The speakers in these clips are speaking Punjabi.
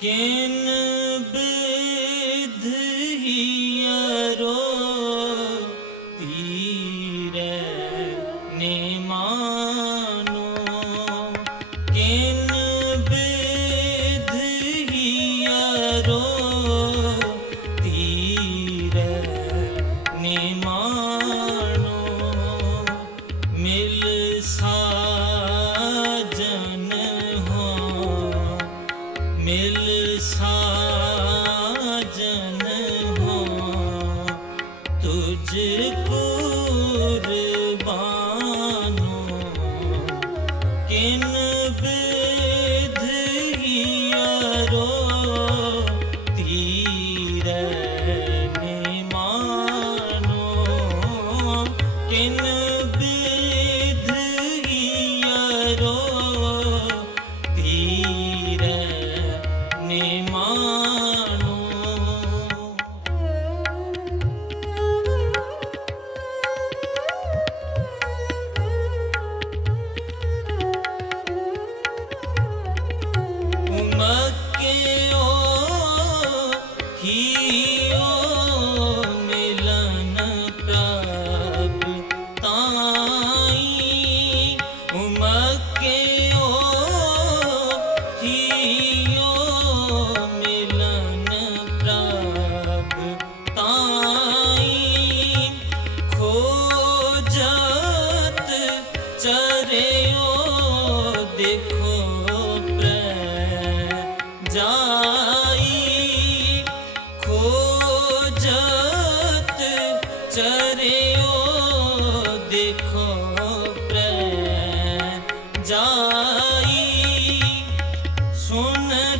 Quem तुझको ही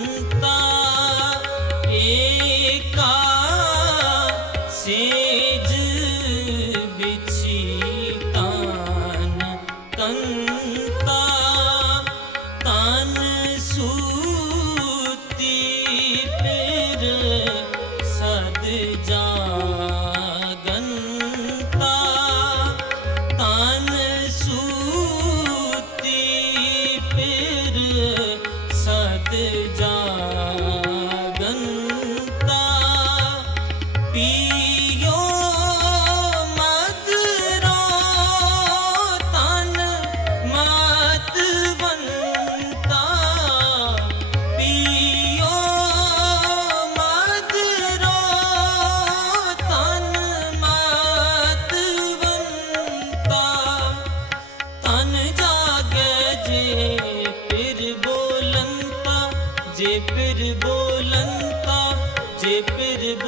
ਸੰਤਾ ਏਕਾ ਸੇ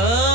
Oh.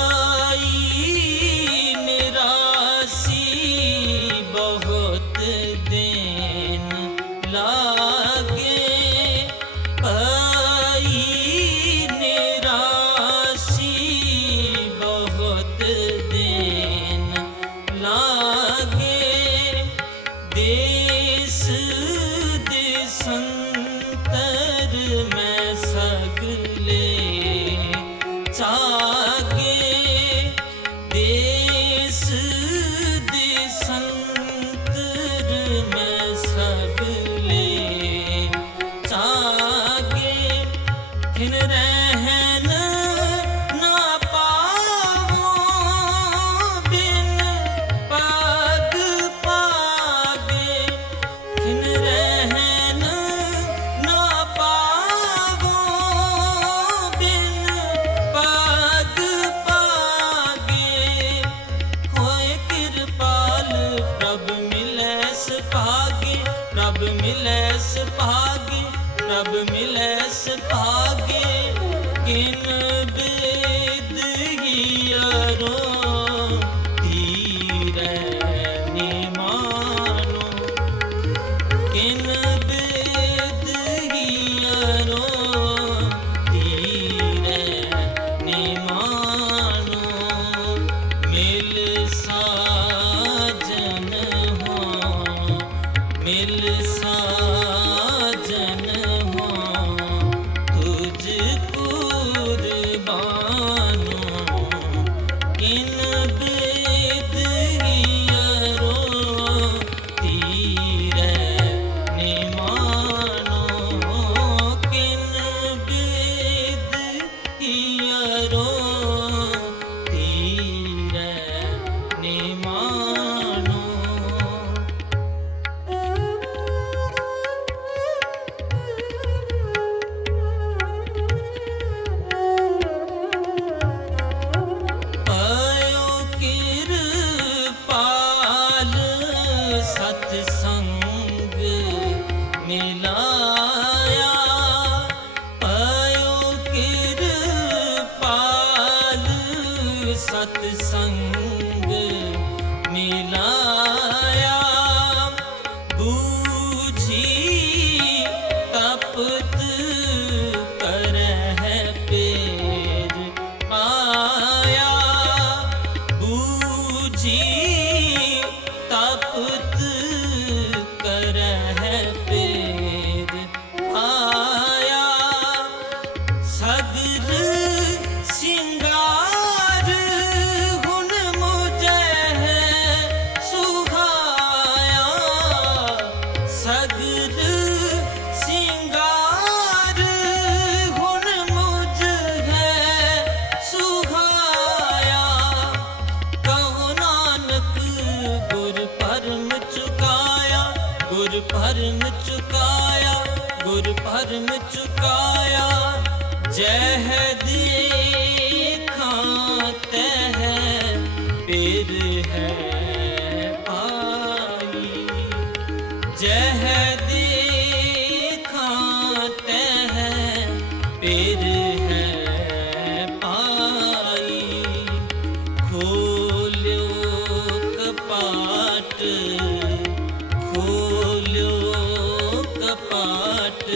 ਪ੍ਰਭ ਮਿਲੇ ਸਤਾਗੇ ਕਿਨ ਸਤ ਸੰਗ ਮਿਲਾਇਆ। ਬੂਝੀ ਤਪਤ ਕਰਹਿ ਪੇਰ ਆਇਆ ਬੂਝੀ ਤਪਤ ਜਹਦੀ ਖਾਤੇ ਹੈ ਪਾਈ ਜਹਦੀ ਖਾਤੇ ਹੈ ਪਾਈ ਖੋਲਿਓ ਕਪਾਟ ਖੋਲਿਓ ਕਪਾਟ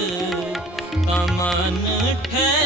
ਅਮਨ ਠੇ